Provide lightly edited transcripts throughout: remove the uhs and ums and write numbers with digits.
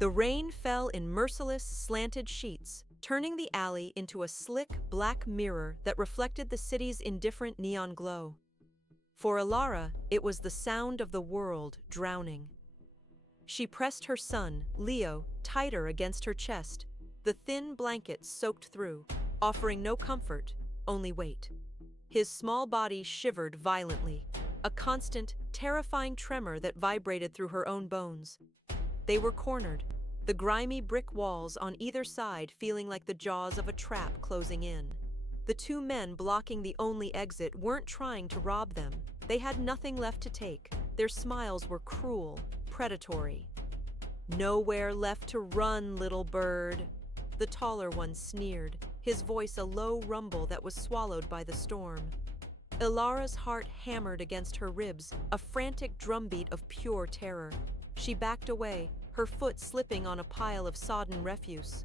The rain fell in merciless, slanted sheets, turning the alley into a slick, black mirror that reflected the city's indifferent neon glow. For Alara, it was the sound of the world drowning. She pressed her son, Leo, tighter against her chest, the thin blanket soaked through, offering no comfort, only weight. His small body shivered violently, a constant, terrifying tremor that vibrated through her own bones. They were cornered, the grimy brick walls on either side feeling like the jaws of a trap closing in. The two men blocking the only exit weren't trying to rob them. They had nothing left to take. Their smiles were cruel, predatory. "Nowhere left to run, little bird," the taller one sneered, his voice a low rumble that was swallowed by the storm. Ilara's heart hammered against her ribs, a frantic drumbeat of pure terror. She backed away, her foot slipping on a pile of sodden refuse.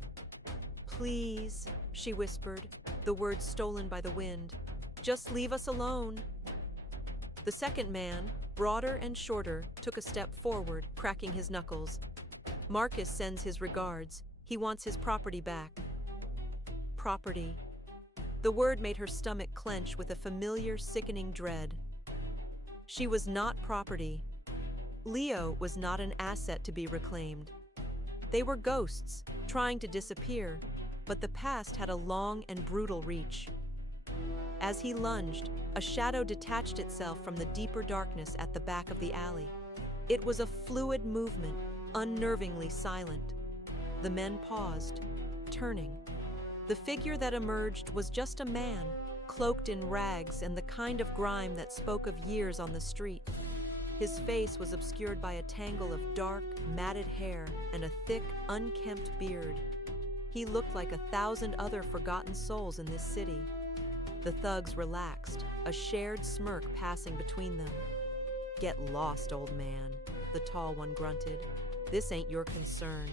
"Please," she whispered, the words stolen by the wind. "Just leave us alone." The second man, broader and shorter, took a step forward, cracking his knuckles. "Marcus sends his regards. He wants his property back." Property. The word made her stomach clench with a familiar, sickening dread. She was not property. Leo was not an asset to be reclaimed. They were ghosts, trying to disappear, but the past had a long and brutal reach. As he lunged, a shadow detached itself from the deeper darkness at the back of the alley. It was a fluid movement, unnervingly silent. The men paused, turning. The figure that emerged was just a man, cloaked in rags and the kind of grime that spoke of years on the street. His face was obscured by a tangle of dark, matted hair and a thick, unkempt beard. He looked like 1,000 other forgotten souls in this city. The thugs relaxed, a shared smirk passing between them. "Get lost, old man," the tall one grunted. "This ain't your concern."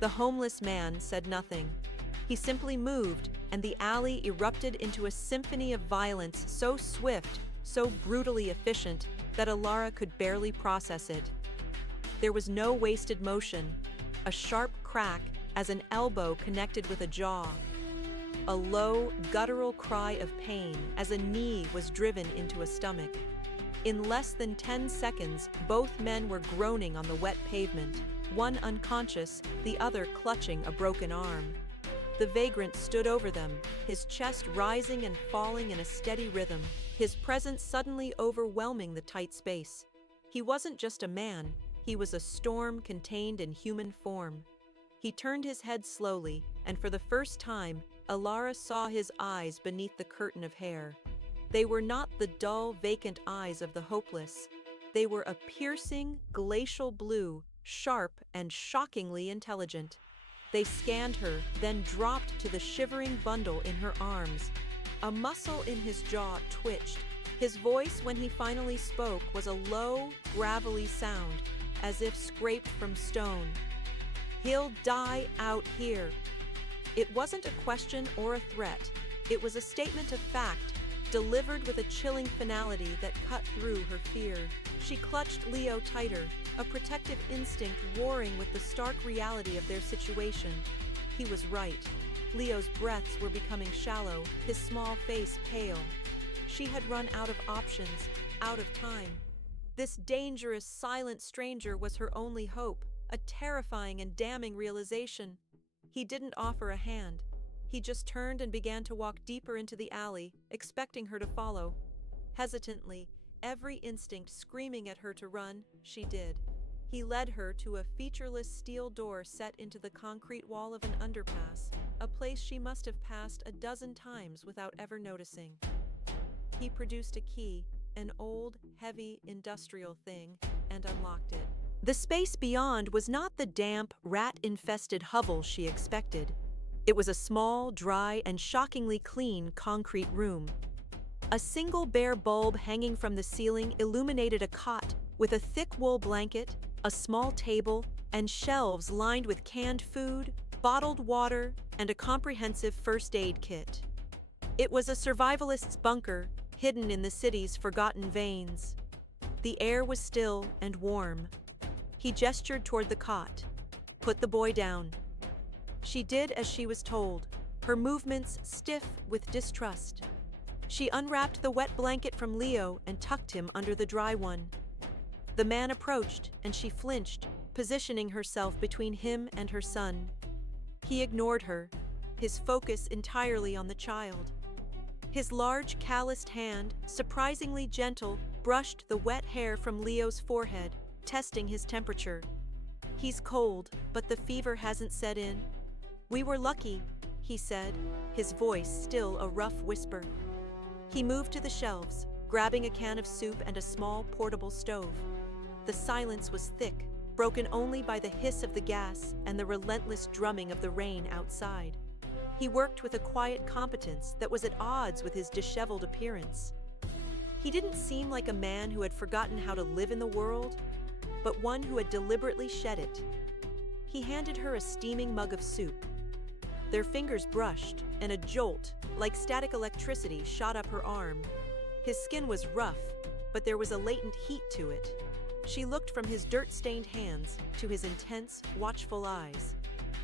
The homeless man said nothing. He simply moved, and the alley erupted into a symphony of violence so swift, so brutally efficient, that Alara could barely process it. There was no wasted motion, a sharp crack as an elbow connected with a jaw, a low, guttural cry of pain as a knee was driven into a stomach. In less than 10 seconds, both men were groaning on the wet pavement, one unconscious, the other clutching a broken arm. The vagrant stood over them, his chest rising and falling in a steady rhythm, his presence suddenly overwhelming the tight space. He wasn't just a man, he was a storm contained in human form. He turned his head slowly, and for the first time, Alara saw his eyes beneath the curtain of hair. They were not the dull, vacant eyes of the hopeless. They were a piercing, glacial blue, sharp and shockingly intelligent. They scanned her, then dropped to the shivering bundle in her arms. A muscle in his jaw twitched. His voice, when he finally spoke, was a low, gravelly sound, as if scraped from stone. "He'll die out here." It wasn't a question or a threat. It was a statement of fact, delivered with a chilling finality that cut through her fear. She clutched Leo tighter, a protective instinct warring with the stark reality of their situation. He was right. Leo's breaths were becoming shallow, his small face pale. She had run out of options, out of time. This dangerous, silent stranger was her only hope, a terrifying and damning realization. He didn't offer a hand. He just turned and began to walk deeper into the alley, expecting her to follow. Hesitantly, every instinct screaming at her to run, she did. He led her to a featureless steel door set into the concrete wall of an underpass, a place she must have passed a dozen times without ever noticing. He produced a key, an old, heavy, industrial thing, and unlocked it. The space beyond was not the damp, rat-infested hovel she expected. It was a small, dry, and shockingly clean concrete room. A single bare bulb hanging from the ceiling illuminated a cot with a thick wool blanket, a small table, and shelves lined with canned food, bottled water, and a comprehensive first aid kit. It was a survivalist's bunker, hidden in the city's forgotten veins. The air was still and warm. He gestured toward the cot. Put the boy down." She did as she was told, her movements stiff with distrust. She unwrapped the wet blanket from Leo and tucked him under the dry one. The man approached, and she flinched, positioning herself between him and her son. He ignored her, his focus entirely on the child. His large, calloused hand, surprisingly gentle, brushed the wet hair from Leo's forehead, testing his temperature. "He's cold, but the fever hasn't set in." "We were lucky," he said, his voice still a rough whisper. He moved to the shelves, grabbing a can of soup and a small portable stove. The silence was thick, broken only by the hiss of the gas and the relentless drumming of the rain outside. He worked with a quiet competence that was at odds with his disheveled appearance. He didn't seem like a man who had forgotten how to live in the world, but one who had deliberately shed it. He handed her a steaming mug of soup. Their fingers brushed, and a jolt, like static electricity, shot up her arm. His skin was rough, but there was a latent heat to it. She looked from his dirt-stained hands to his intense, watchful eyes.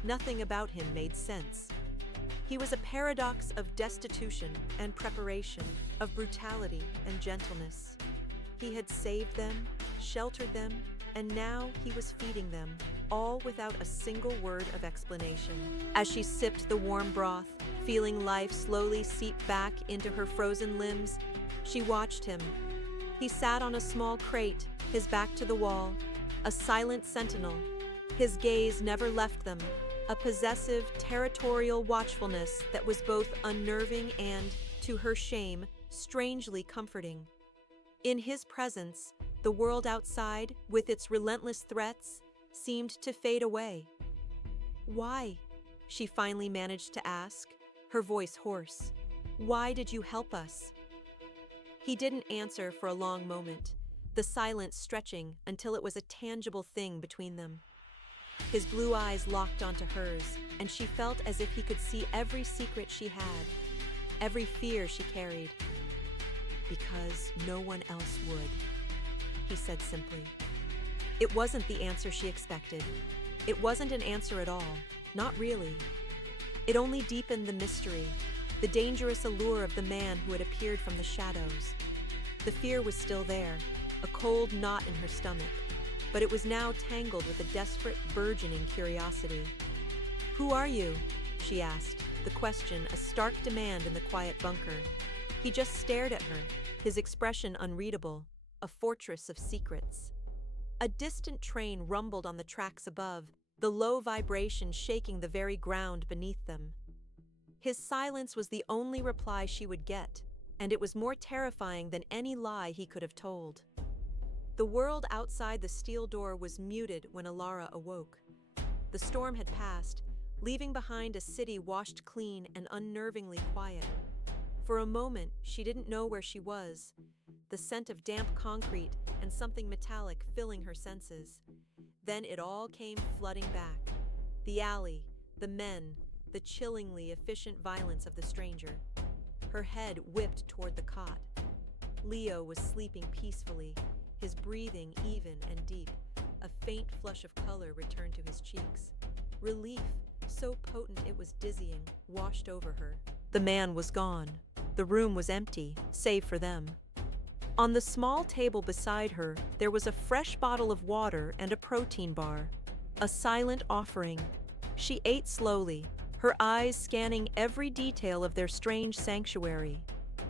Nothing about him made sense. He was a paradox of destitution and preparation, of brutality and gentleness. He had saved them, sheltered them, and now he was feeding them, all without a single word of explanation. As she sipped the warm broth, feeling life slowly seep back into her frozen limbs, she watched him. He sat on a small crate, his back to the wall, a silent sentinel. His gaze never left them, a possessive, territorial watchfulness that was both unnerving and, to her shame, strangely comforting. In his presence, the world outside, with its relentless threats, seemed to fade away. "Why?" she finally managed to ask, her voice hoarse. "Why did you help us?" He didn't answer for a long moment, the silence stretching until it was a tangible thing between them. His blue eyes locked onto hers, and she felt as if he could see every secret she had, every fear she carried. "Because no one else would," he said simply. It wasn't the answer she expected. It wasn't an answer at all, not really. It only deepened the mystery, the dangerous allure of the man who had appeared from the shadows. The fear was still there, a cold knot in her stomach, but it was now tangled with a desperate, burgeoning curiosity. "Who are you?" she asked, the question a stark demand in the quiet bunker. He just stared at her, his expression unreadable, a fortress of secrets. A distant train rumbled on the tracks above, the low vibration shaking the very ground beneath them. His silence was the only reply she would get, and it was more terrifying than any lie he could have told. The world outside the steel door was muted when Alara awoke. The storm had passed, leaving behind a city washed clean and unnervingly quiet. For a moment, she didn't know where she was, the scent of damp concrete and something metallic filling her senses. Then it all came flooding back. The alley, the men, the chillingly efficient violence of the stranger. Her head whipped toward the cot. Leo was sleeping peacefully, his breathing even and deep. A faint flush of color returned to his cheeks. Relief, so potent it was dizzying, washed over her. The man was gone. The room was empty, save for them. On the small table beside her, there was a fresh bottle of water and a protein bar. A silent offering. She ate slowly, her eyes scanning every detail of their strange sanctuary.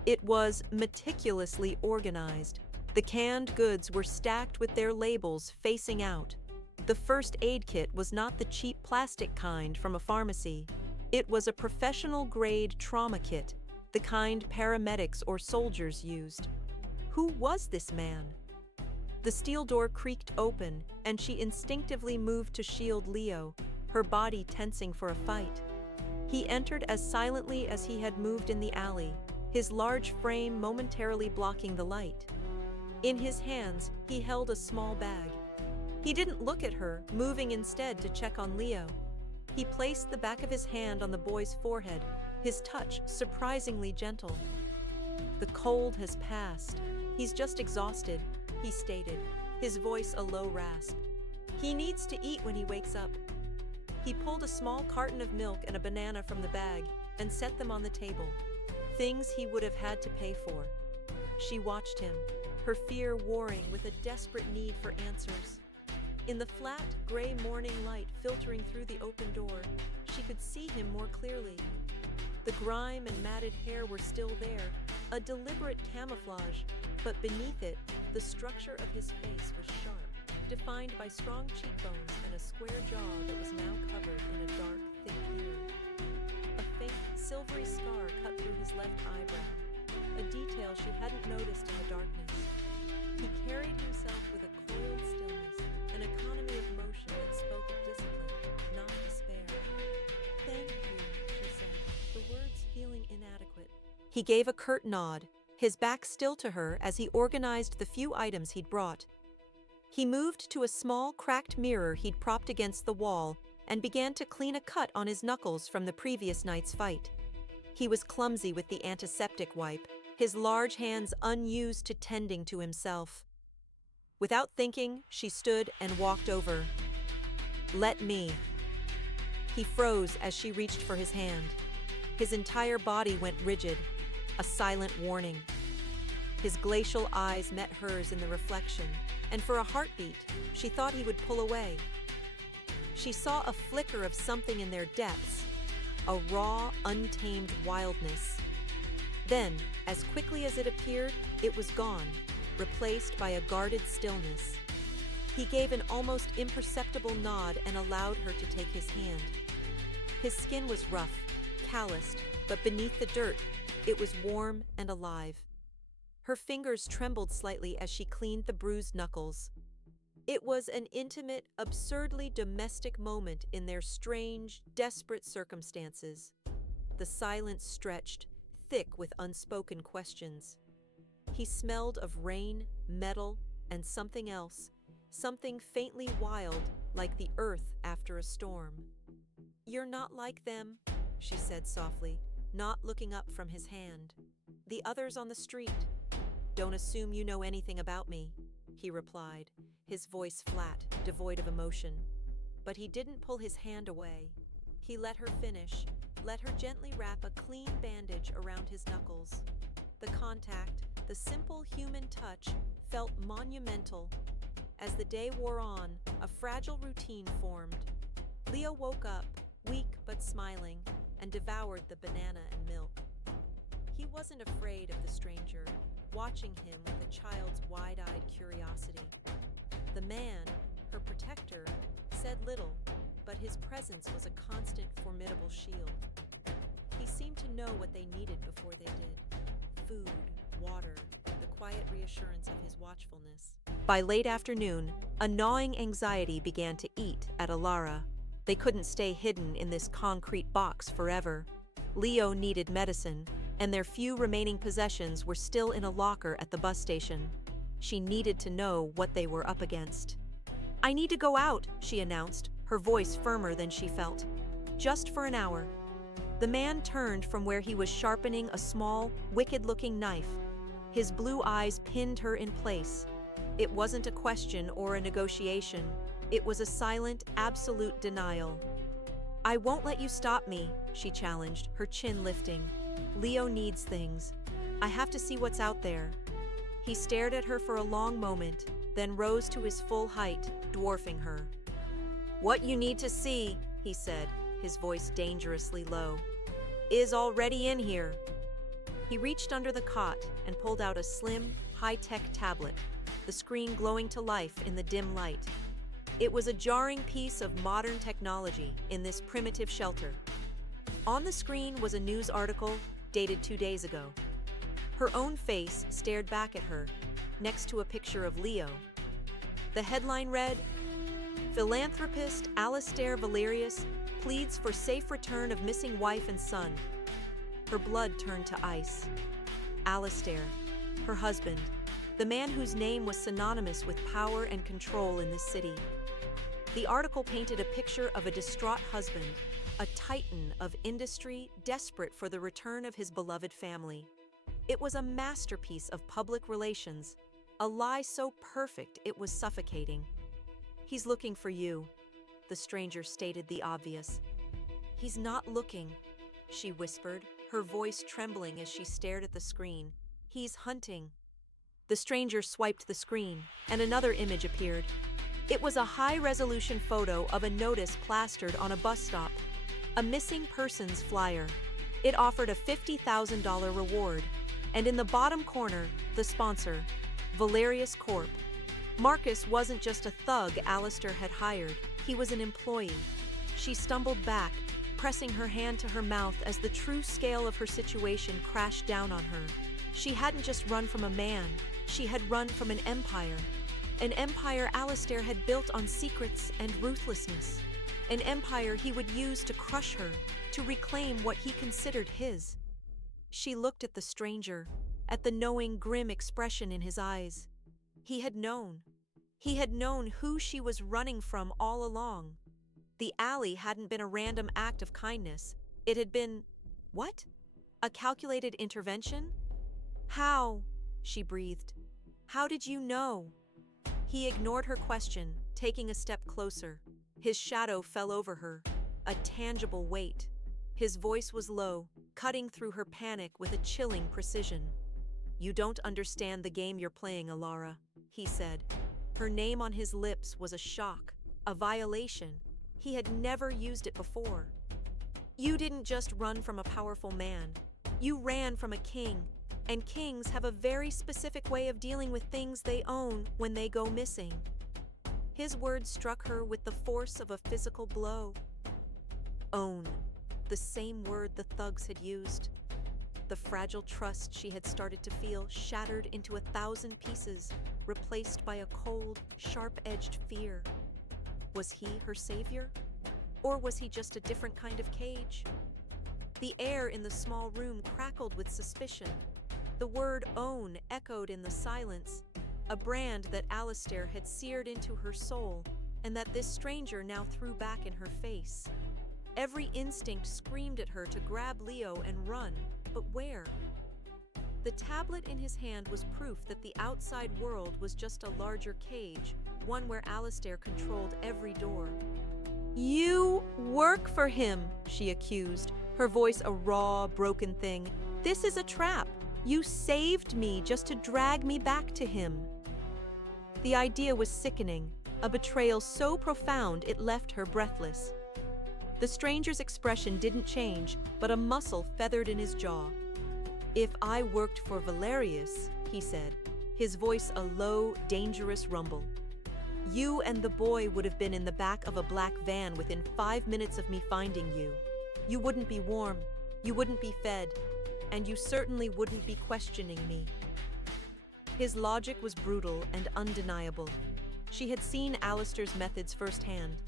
It was meticulously organized. The canned goods were stacked with their labels facing out. The first aid kit was not the cheap plastic kind from a pharmacy. It was a professional-grade trauma kit, the kind paramedics or soldiers used. Who was this man? The steel door creaked open, and she instinctively moved to shield Leo, her body tensing for a fight. He entered as silently as he had moved in the alley, his large frame momentarily blocking the light. In his hands, he held a small bag. He didn't look at her, moving instead to check on Leo. He placed the back of his hand on the boy's forehead, his touch surprisingly gentle. "The cold has passed. He's just exhausted," he stated, his voice a low rasp. "He needs to eat when he wakes up." He pulled a small carton of milk and a banana from the bag and set them on the table, things he would have had to pay for. She watched him, her fear warring with a desperate need for answers. In the flat, gray morning light filtering through the open door, she could see him more clearly. The grime and matted hair were still there, a deliberate camouflage, but beneath it, the structure of his face was sharp, defined by strong cheekbones and a square jaw that was now covered in a dark, thick beard. A faint, silvery scar cut through his left eyebrow, a detail she hadn't noticed in the darkness. He carried himself with a coiled stillness, an economy of motion that spoke of discipline, not despair. "Thank you," she said, the words feeling inadequate. He gave a curt nod, his back still to her as he organized the few items he'd brought. He moved to a small, cracked mirror he'd propped against the wall and began to clean a cut on his knuckles from the previous night's fight. He was clumsy with the antiseptic wipe, his large hands unused to tending to himself. Without thinking, she stood and walked over. "Let me." He froze as she reached for his hand. His entire body went rigid, a silent warning. His glacial eyes met hers in the reflection, and for a heartbeat, she thought he would pull away. She saw a flicker of something in their depths, a raw, untamed wildness. Then, as quickly as it appeared, it was gone, replaced by a guarded stillness. He gave an almost imperceptible nod and allowed her to take his hand. His skin was rough, calloused, but beneath the dirt, it was warm and alive. Her fingers trembled slightly as she cleaned the bruised knuckles. It was an intimate, absurdly domestic moment in their strange, desperate circumstances. The silence stretched, thick with unspoken questions. He smelled of rain, metal, and something else, something faintly wild, like the earth after a storm. "You're not like them," she said softly, not looking up from his hand. "The others on the street." "Don't assume you know anything about me," he replied, his voice flat, devoid of emotion. But he didn't pull his hand away. He let her finish, let her gently wrap a clean bandage around his knuckles. The contact, the simple human touch, felt monumental. As the day wore on, a fragile routine formed. Leo woke up, weak but smiling, and devoured the banana and milk. He wasn't afraid of the stranger, watching him with a child's wide-eyed curiosity. The man, her protector, said little, but his presence was a constant, formidable shield. He seemed to know what they needed before they did. Food, water, the quiet reassurance of his watchfulness. By late afternoon, a gnawing anxiety began to eat at Alara. They couldn't stay hidden in this concrete box forever. Leo needed medicine, and their few remaining possessions were still in a locker at the bus station. She needed to know what they were up against. "I need to go out," she announced, her voice firmer than she felt. "Just for an hour." The man turned from where he was sharpening a small, wicked-looking knife. His blue eyes pinned her in place. It wasn't a question or a negotiation. It was a silent, absolute denial. "I won't let you stop me," she challenged, her chin lifting. "Leo needs things. I have to see what's out there." He stared at her for a long moment, then rose to his full height, dwarfing her. "What you need to see," he said, his voice dangerously low, "is already in here." He reached under the cot and pulled out a slim, high-tech tablet, the screen glowing to life in the dim light. It was a jarring piece of modern technology in this primitive shelter. On the screen was a news article dated 2 days ago. Her own face stared back at her, next to a picture of Leo. The headline read, "Philanthropist Alastair Valerius pleads for safe return of missing wife and son." Her blood turned to ice. Alastair, her husband, the man whose name was synonymous with power and control in this city. The article painted a picture of a distraught husband, a titan of industry desperate for the return of his beloved family. It was a masterpiece of public relations, a lie so perfect it was suffocating. "He's looking for you." the stranger stated the obvious. "He's not looking," she whispered, her voice trembling as she stared at the screen. "He's hunting." The stranger swiped the screen, and another image appeared. It was a high-resolution photo of a notice plastered on a bus stop, a missing persons flyer. It offered a $50,000 reward, and in the bottom corner, the sponsor, Valerius Corp. Marcus wasn't just a thug Alistair had hired, he was an employee. She stumbled back, pressing her hand to her mouth as the true scale of her situation crashed down on her. She hadn't just run from a man, she had run from an empire. An empire Alistair had built on secrets and ruthlessness. An empire he would use to crush her, to reclaim what he considered his. She looked at the stranger, at the knowing, grim expression in his eyes. He had known. He had known who she was running from all along. The alley hadn't been a random act of kindness. It had been, what? A calculated intervention? "How?" she breathed. "How did you know?" He ignored her question, taking a step closer. His shadow fell over her, a tangible weight. His voice was low, cutting through her panic with a chilling precision. "You don't understand the game you're playing, Alara," he said. Her name on his lips was a shock, a violation. He had never used it before. "You didn't just run from a powerful man. You ran from a king, and kings have a very specific way of dealing with things they own when they go missing." His words struck her with the force of a physical blow. Own, the same word the thugs had used. The fragile trust she had started to feel shattered into 1,000 pieces, replaced by a cold, sharp-edged fear. Was he her savior? Or was he just a different kind of cage? The air in the small room crackled with suspicion. The word own echoed in the silence, a brand that Alistair had seared into her soul and that this stranger now threw back in her face. Every instinct screamed at her to grab Leo and run, but where? The tablet in his hand was proof that the outside world was just a larger cage, one where Alistair controlled every door. "You work for him," she accused, her voice a raw, broken thing. "This is a trap. You saved me just to drag me back to him." The idea was sickening, a betrayal so profound it left her breathless. The stranger's expression didn't change, but a muscle feathered in his jaw. "If I worked for Valerius," he said, his voice a low, dangerous rumble, "you and the boy would have been in the back of a black van within 5 minutes of me finding you. You wouldn't be warm, you wouldn't be fed, and you certainly wouldn't be questioning me." His logic was brutal and undeniable. She had seen Alistair's methods firsthand.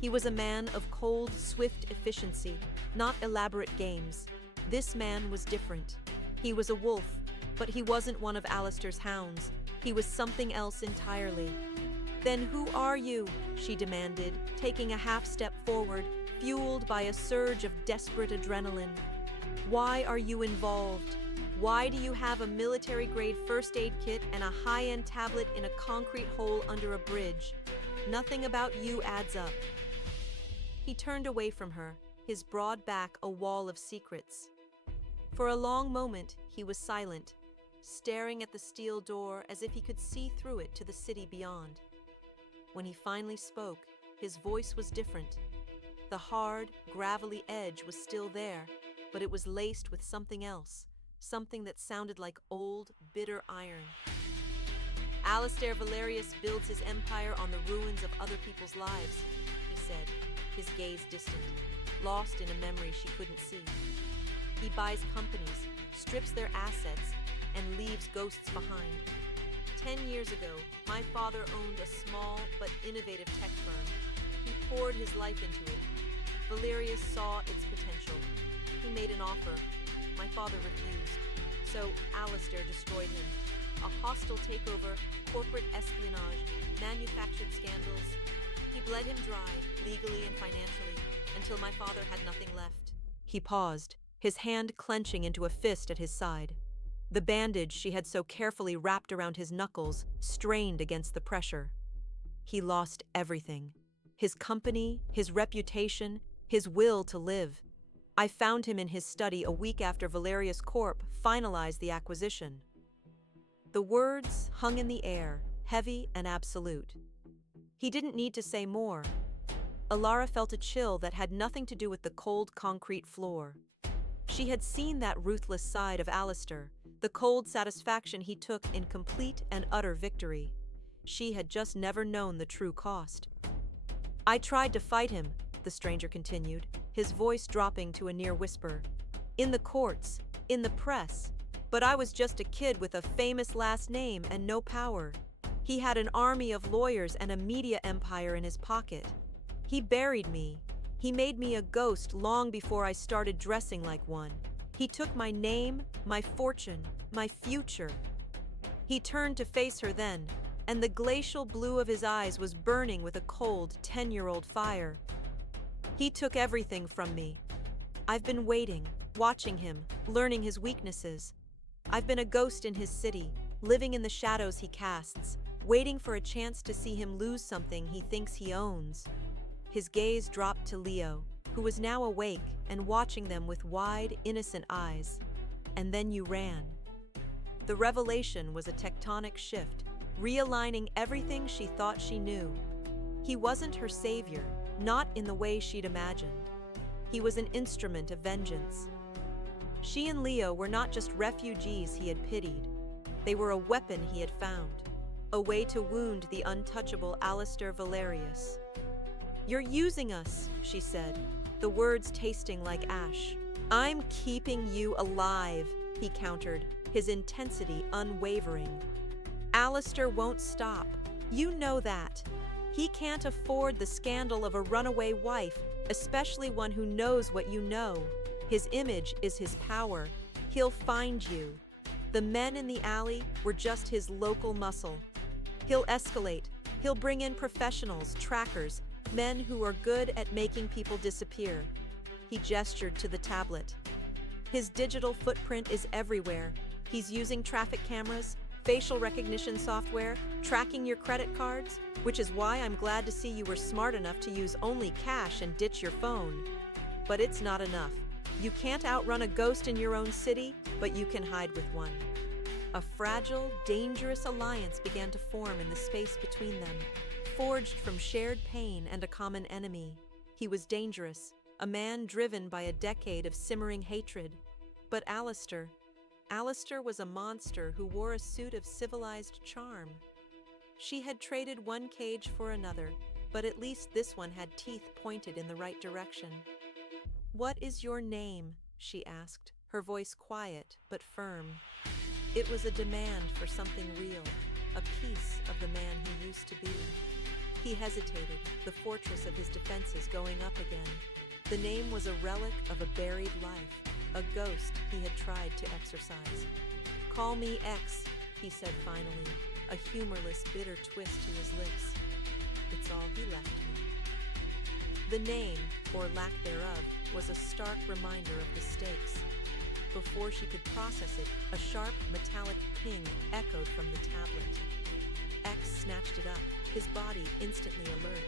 He was a man of cold, swift efficiency, not elaborate games. This man was different. He was a wolf, but he wasn't one of Alistair's hounds. He was something else entirely. "Then who are you?" she demanded, taking a half step forward, fueled by a surge of desperate adrenaline. "Why are you involved? Why do you have a military-grade first aid kit and a high-end tablet in a concrete hole under a bridge? Nothing about you adds up." He turned away from her, his broad back a wall of secrets. For a long moment, he was silent, staring at the steel door as if he could see through it to the city beyond. When he finally spoke, his voice was different. The hard, gravelly edge was still there, but it was laced with something else, something that sounded like old, bitter iron. "Alistair Valerius builds his empire on the ruins of other people's lives," he said, his gaze distant, lost in a memory she couldn't see. "He buys companies, strips their assets, and leaves ghosts behind. 10 years ago, my father owned a small but innovative tech firm. He poured his life into it. Valerius saw its potential. He made an offer. My father refused. So Alistair destroyed him. A hostile takeover, corporate espionage, manufactured scandals. He bled him dry, legally and financially, until my father had nothing left." He paused, his hand clenching into a fist at his side. The bandage she had so carefully wrapped around his knuckles strained against the pressure. "He lost everything. his company, his reputation, his will to live. I found him in his study a week after Valerius Corp finalized the acquisition. The words hung in the air, heavy and absolute. He didn't need to say more. Alara felt a chill that had nothing to do with the cold concrete floor. She had seen that ruthless side of Alistair, the cold satisfaction he took in complete and utter victory. She had just never known the true cost. I tried to fight him, the stranger continued, his voice dropping to a near whisper. In the courts, in the press, but I was just a kid with a famous last name and no power. He had an army of lawyers and a media empire in his pocket. He buried me. He made me a ghost long before I started dressing like one. He took my name, my fortune, my future. He turned to face her then, and the glacial blue of his eyes was burning with a cold 10-year-old fire. He took everything from me. I've been waiting, watching him, learning his weaknesses. I've been a ghost in his city, living in the shadows he casts, waiting for a chance to see him lose something he thinks he owns. His gaze dropped to Leo, who was now awake and watching them with wide, innocent eyes. And then you ran. The revelation was a tectonic shift, realigning everything she thought she knew. He wasn't her savior, not in the way she'd imagined. He was an instrument of vengeance. She and Leo were not just refugees he had pitied. They were a weapon he had found, a way to wound the untouchable Alistair Valerius. You're using us, she said, the words tasting like ash. I'm keeping you alive, he countered, his intensity unwavering. Alistair won't stop. You know that. He can't afford the scandal of a runaway wife, especially one who knows what you know. His image is his power. He'll find you. The men in the alley were just his local muscle. He'll escalate. He'll bring in professionals, trackers, men who are good at making people disappear. He gestured to the tablet. His digital footprint is everywhere. He's using traffic cameras, facial recognition software, tracking your credit cards, which is why I'm glad to see you were smart enough to use only cash and ditch your phone. But it's not enough. You can't outrun a ghost in your own city, but you can hide with one. A fragile, dangerous alliance began to form in the space between them, forged from shared pain and a common enemy. He was dangerous, a man driven by a decade of simmering hatred. But Alistair was a monster who wore a suit of civilized charm. She had traded one cage for another, but at least this one had teeth pointed in the right direction. What is your name? She asked, her voice quiet but firm. It was a demand for something real, a piece of the man he used to be. He hesitated, the fortress of his defenses going up again. The name was a relic of a buried life, a ghost he had tried to exorcise. Call me X, he said finally, a humorless, bitter twist to his lips. It's all he left me. The name, or lack thereof, was a stark reminder of the stakes. Before she could process it, a sharp, metallic ping echoed from the tablet. X snatched it up, his body instantly alert.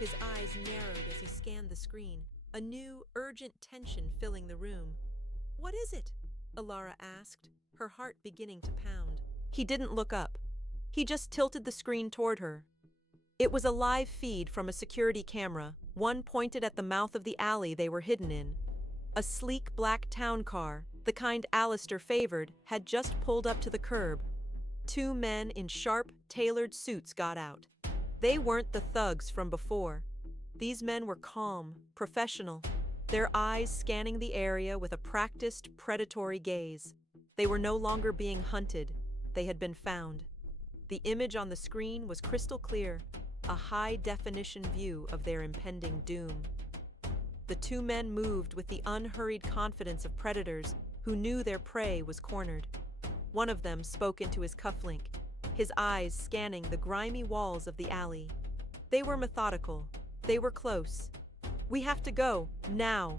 His eyes narrowed as he scanned the screen, a new, urgent tension filling the room. What is it? Alara asked, her heart beginning to pound. He didn't look up. He just tilted the screen toward her. It was a live feed from a security camera, one pointed at the mouth of the alley they were hidden in. A sleek black town car, the kind Alistair favored, had just pulled up to the curb. Two men in sharp, tailored suits got out. They weren't the thugs from before. These men were calm, professional, their eyes scanning the area with a practiced, predatory gaze. They were no longer being hunted. They had been found. The image on the screen was crystal clear, a high-definition view of their impending doom. The two men moved with the unhurried confidence of predators who knew their prey was cornered. One of them spoke into his cufflink, his eyes scanning the grimy walls of the alley. They were methodical. They were close. We have to go, now.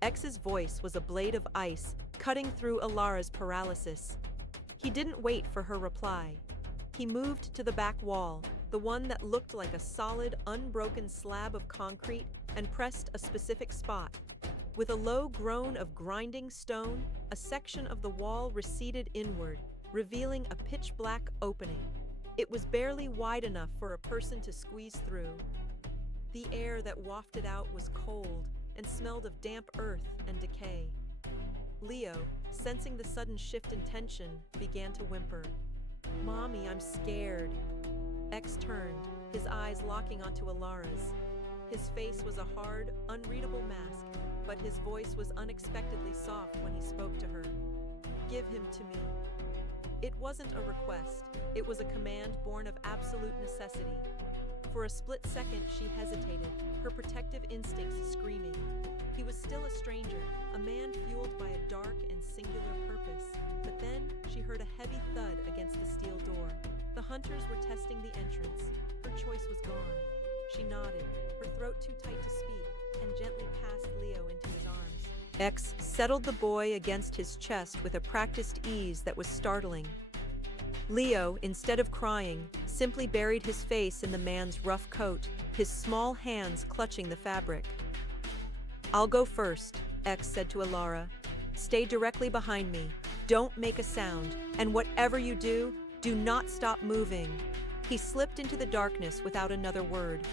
X's voice was a blade of ice, cutting through Alara's paralysis. He didn't wait for her reply. He moved to the back wall, the one that looked like a solid, unbroken slab of concrete and pressed a specific spot. With a low groan of grinding stone, a section of the wall receded inward, revealing a pitch-black opening. It was barely wide enough for a person to squeeze through. The air that wafted out was cold and smelled of damp earth and decay. Leo, sensing the sudden shift in tension, began to whimper. "Mommy, I'm scared." X turned, his eyes locking onto Alara's. His face was a hard, unreadable mask, but his voice was unexpectedly soft when he spoke to her. "Give him to me." It wasn't a request, it was a command born of absolute necessity. For a split second, she hesitated, her protective instincts screaming. He was still a stranger, a man fueled by a dark and singular purpose. But then, she heard a heavy thud against the steel door. The hunters were testing the entrance. Her choice was gone. She nodded, her throat too tight to speak, and gently passed Leo into his arms. X settled the boy against his chest with a practiced ease that was startling. Leo, instead of crying, simply buried his face in the man's rough coat, his small hands clutching the fabric. "I'll go first," X said to Alara. "Stay directly behind me. Don't make a sound, and whatever you do, do not stop moving." He slipped into the darkness without another word.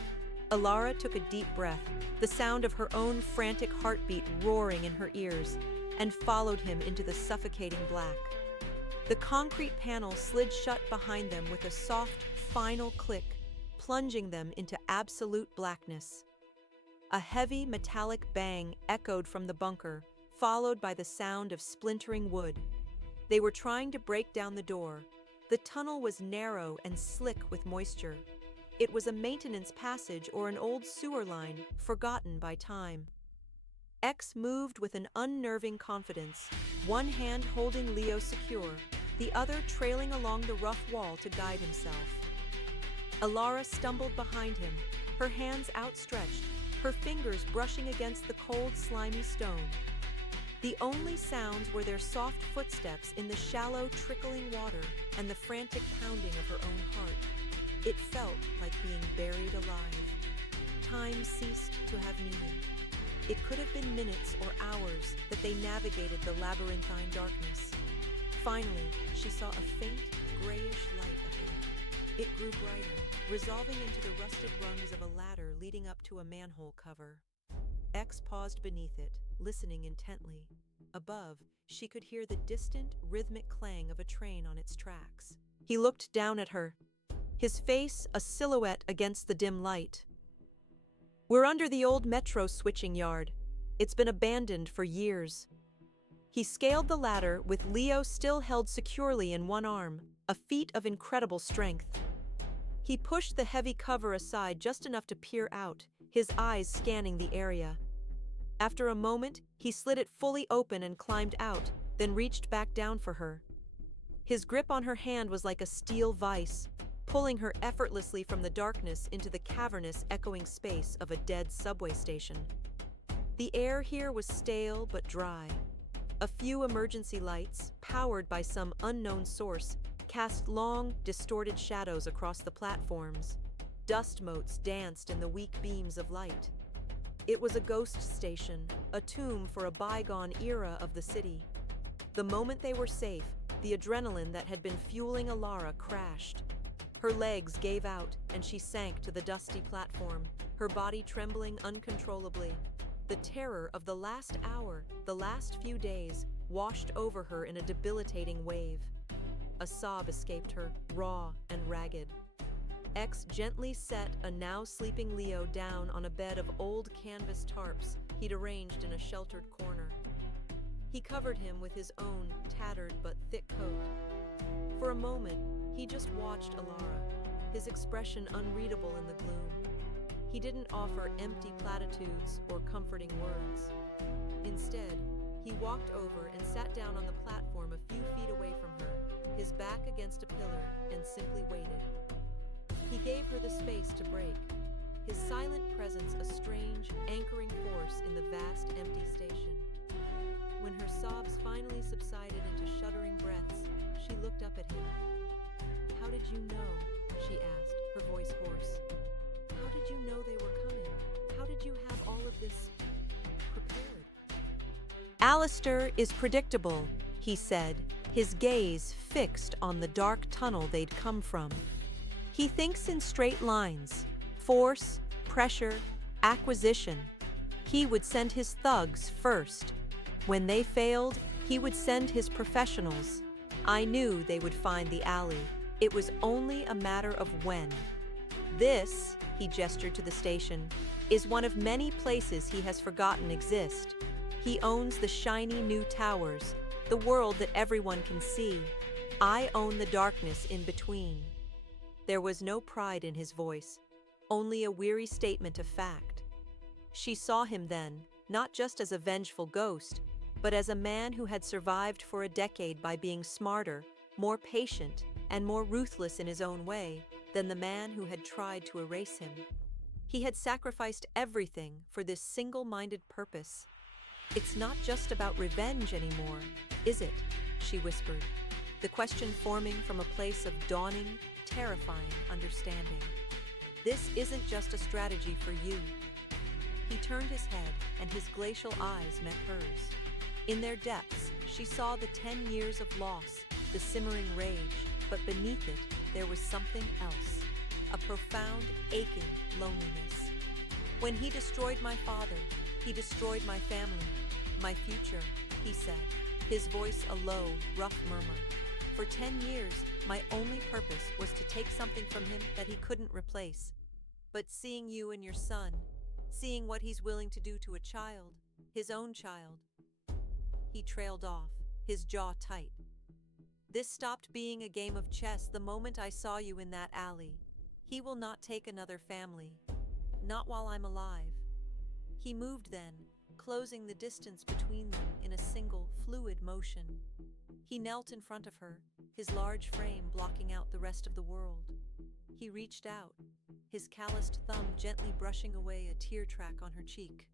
Alara took a deep breath, the sound of her own frantic heartbeat roaring in her ears, and followed him into the suffocating black. The concrete panel slid shut behind them with a soft, final click, plunging them into absolute blackness. A heavy metallic bang echoed from the bunker, followed by the sound of splintering wood. They were trying to break down the door. The tunnel was narrow and slick with moisture. It was a maintenance passage or an old sewer line, forgotten by time. X moved with an unnerving confidence, one hand holding Leo secure, the other trailing along the rough wall to guide himself. Alara stumbled behind him, her hands outstretched, her fingers brushing against the cold, slimy stone. The only sounds were their soft footsteps in the shallow, trickling water and the frantic pounding of her own heart. It felt like being buried alive. Time ceased to have meaning. It could have been minutes or hours that they navigated the labyrinthine darkness. Finally, she saw a faint, grayish light ahead. It grew brighter, resolving into the rusted rungs of a ladder leading up to a manhole cover. X paused beneath it, listening intently. Above, she could hear the distant, rhythmic clang of a train on its tracks. He looked down at her, his face a silhouette against the dim light. "We're under the old metro switching yard. It's been abandoned for years." He scaled the ladder with Leo still held securely in one arm, a feat of incredible strength. He pushed the heavy cover aside just enough to peer out, his eyes scanning the area. After a moment, he slid it fully open and climbed out, then reached back down for her. His grip on her hand was like a steel vice, pulling her effortlessly from the darkness into the cavernous, echoing space of a dead subway station. The air here was stale but dry. A few emergency lights, powered by some unknown source, cast long, distorted shadows across the platforms. Dust motes danced in the weak beams of light. It was a ghost station, a tomb for a bygone era of the city. The moment they were safe, the adrenaline that had been fueling Alara crashed. Her legs gave out, and she sank to the dusty platform, her body trembling uncontrollably. The terror of the last hour, the last few days, washed over her in a debilitating wave. A sob escaped her, raw and ragged. X gently set a now sleeping Leo down on a bed of old canvas tarps he'd arranged in a sheltered corner. He covered him with his own tattered but thick coat. For a moment, he just watched Alara, his expression unreadable in the gloom. He didn't offer empty platitudes or comforting words. Instead, he walked over and sat down on the platform a few feet away from her, his back against a pillar, and simply waited. He gave her the space to break, his silent presence a strange, anchoring force in the vast, empty station. When her sobs finally subsided into shuddering breaths, she looked up at him. "How did you know?" she asked, her voice Alistair is predictable, he said, his gaze fixed on the dark tunnel they'd come from. He thinks in straight lines: force, pressure, acquisition. He would send his thugs first. When they failed, he would send his professionals. I knew they would find the alley. It was only a matter of when. This, he gestured to the station, is one of many places he has forgotten exist. He owns the shiny new towers, the world that everyone can see. I own the darkness in between. There was no pride in his voice, only a weary statement of fact. She saw him then, not just as a vengeful ghost, but as a man who had survived for a decade by being smarter, more patient, and more ruthless in his own way than the man who had tried to erase him. He had sacrificed everything for this single-minded purpose. "It's not just about revenge anymore, is it?" she whispered, the question forming from a place of dawning, terrifying understanding. "This isn't just a strategy for you." He turned his head, and his glacial eyes met hers. In their depths, she saw the 10 years of loss, the simmering rage, but beneath it, there was something else, a profound, aching loneliness. "When he destroyed my father, he destroyed my family, my future," he said, his voice a low, rough murmur. "For 10 years, my only purpose was to take something from him that he couldn't replace. But seeing you and your son, seeing what he's willing to do to a child, his own child." He trailed off, his jaw tight. "This stopped being a game of chess the moment I saw you in that alley. He will not take another family. Not while I'm alive." He moved then, closing the distance between them in a single, fluid motion. He knelt in front of her, his large frame blocking out the rest of the world. He reached out, his calloused thumb gently brushing away a tear track on her cheek.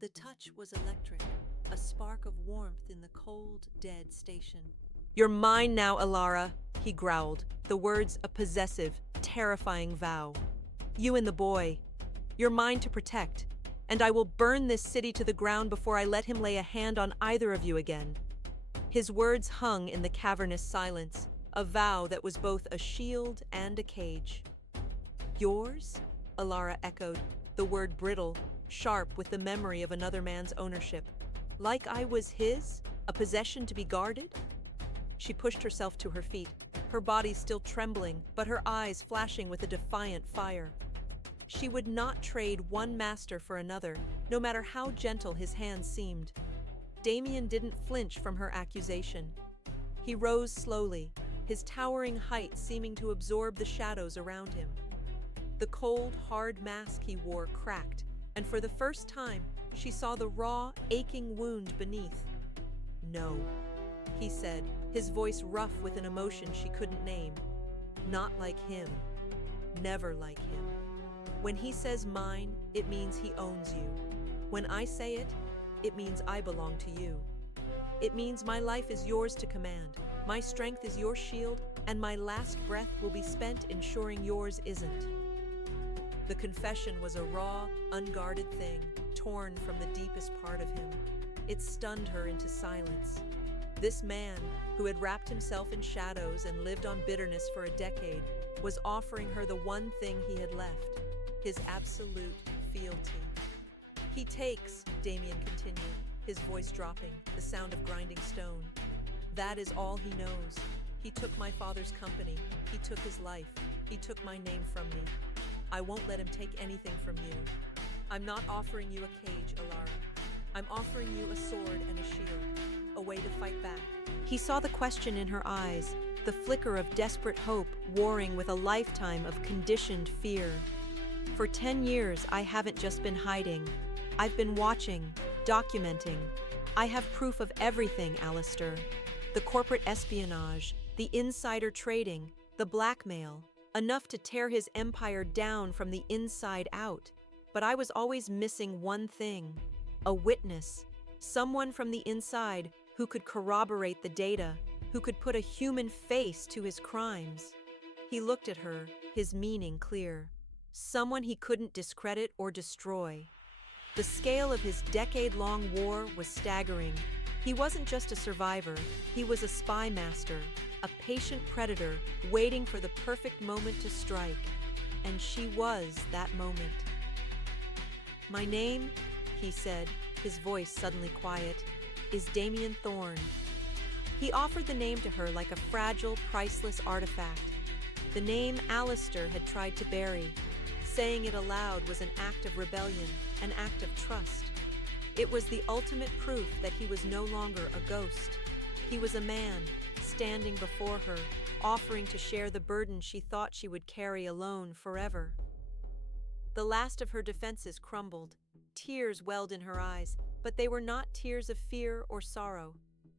The touch was electric, a spark of warmth in the cold, dead station. "You're mine now, Alara," he growled, the words a possessive, terrifying vow. "You and the boy. You're mine to protect, and I will burn this city to the ground before I let him lay a hand on either of you again." His words hung in the cavernous silence, a vow that was both a shield and a cage. "Yours?" Alara echoed, the word brittle, sharp with the memory of another man's ownership. "Like I was his, a possession to be guarded?" She pushed herself to her feet, her body still trembling, but her eyes flashing with a defiant fire. She would not trade one master for another, no matter how gentle his hands seemed. Damien didn't flinch from her accusation. He rose slowly, his towering height seeming to absorb the shadows around him. The cold, hard mask he wore cracked, and for the first time, she saw the raw, aching wound beneath. "No," he said, his voice rough with an emotion she couldn't name. "Not like him. Never like him. When he says mine, it means he owns you. When I say it, it means I belong to you. It means my life is yours to command, my strength is your shield, and my last breath will be spent ensuring yours isn't." The confession was a raw, unguarded thing, torn from the deepest part of him. It stunned her into silence. This man, who had wrapped himself in shadows and lived on bitterness for a decade, was offering her the one thing he had left, his absolute fealty. "He takes," Damien continued, his voice dropping, the sound of grinding stone. "That is all he knows. He took my father's company. He took his life. He took my name from me. I won't let him take anything from you. I'm not offering you a cage, Alara. I'm offering you a sword and a shield, a way to fight back." He saw the question in her eyes, the flicker of desperate hope warring with a lifetime of conditioned fear. "For 10 years, I haven't just been hiding. I've been watching, documenting. I have proof of everything, Alistair. The corporate espionage, the insider trading, the blackmail, enough to tear his empire down from the inside out. But I was always missing one thing, a witness, someone from the inside who could corroborate the data, who could put a human face to his crimes." He looked at her, his meaning clear. Someone he couldn't discredit or destroy. The scale of his decade-long war was staggering. He wasn't just a survivor, he was a spy master, a patient predator waiting for the perfect moment to strike. And she was that moment. "My name," he said, his voice suddenly quiet, "is Damien Thorne." He offered the name to her like a fragile, priceless artifact. The name Alistair had tried to bury. Saying it aloud was an act of rebellion, an act of trust. It was the ultimate proof that he was no longer a ghost. He was a man, standing before her, offering to share the burden she thought she would carry alone forever. The last of her defenses crumbled. Tears welled in her eyes, but they were not tears of fear or sorrow.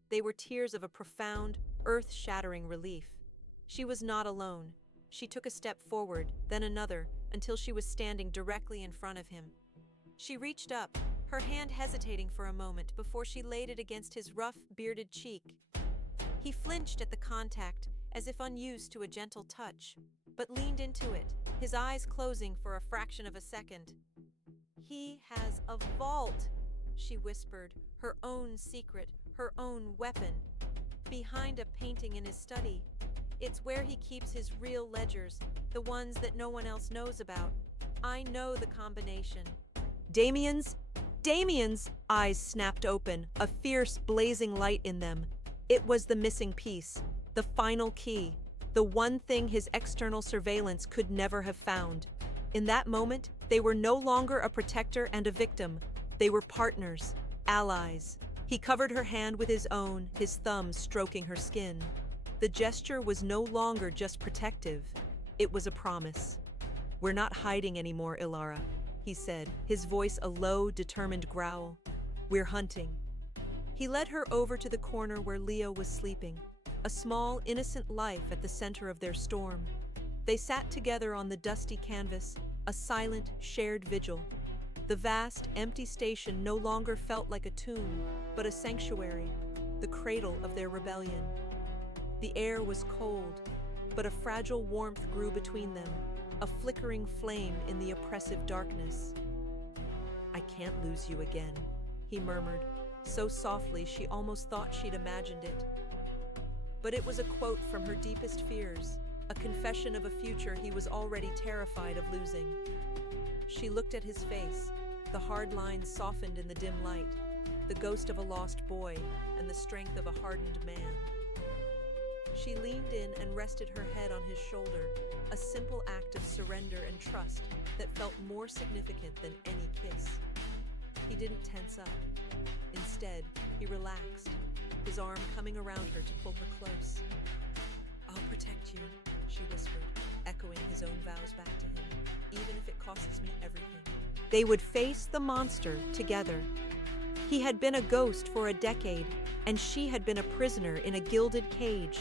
They were tears of a profound, earth-shattering relief. She was not alone. She took a step forward, then another, until she was standing directly in front of him. She reached up, her hand hesitating for a moment before she laid it against his rough, bearded cheek. He flinched at the contact, as if unused to a gentle touch, but leaned into it, his eyes closing for a fraction of a second. "He has a vault," she whispered, her own secret, her own weapon. "Behind a painting in his study. It's where he keeps his real ledgers, the ones that no one else knows about. I know the combination." Damien's eyes snapped open, a fierce, blazing light in them. It was the missing piece, the final key, the one thing his external surveillance could never have found. In that moment, they were no longer a protector and a victim. They were partners, allies. He covered her hand with his own, his thumb stroking her skin. The gesture was no longer just protective. It was a promise. "We're not hiding anymore, Ilara," he said, his voice a low, determined growl. "We're hunting." He led her over to the corner where Leo was sleeping, a small, innocent life at the center of their storm. They sat together on the dusty canvas, a silent, shared vigil. The vast, empty station no longer felt like a tomb, but a sanctuary, the cradle of their rebellion. The air was cold, but a fragile warmth grew between them, a flickering flame in the oppressive darkness. "I can't lose you again," he murmured, so softly she almost thought she'd imagined it. But it was a quote from her deepest fears, a confession of a future he was already terrified of losing. She looked at his face, the hard lines softened in the dim light, the ghost of a lost boy and the strength of a hardened man. She leaned in and rested her head on his shoulder, a simple act of surrender and trust that felt more significant than any kiss. He didn't tense up. Instead, he relaxed, his arm coming around her to pull her close. "I'll protect you," she whispered, echoing his own vows back to him, "even if it costs me everything." They would face the monster together. He had been a ghost for a decade, and she had been a prisoner in a gilded cage.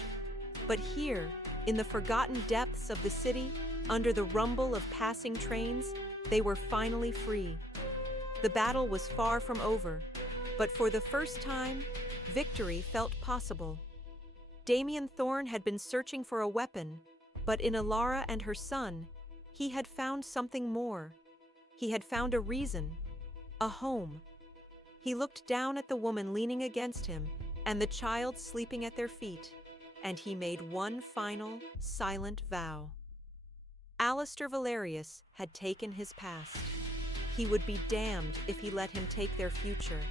But here, in the forgotten depths of the city, under the rumble of passing trains, they were finally free. The battle was far from over, but for the first time, victory felt possible. Damien Thorne had been searching for a weapon, but in Ilara and her son, he had found something more. He had found a reason, a home. He looked down at the woman leaning against him and the child sleeping at their feet, and he made one final, silent vow. Alistair Valerius had taken his past. He would be damned if he let him take their future.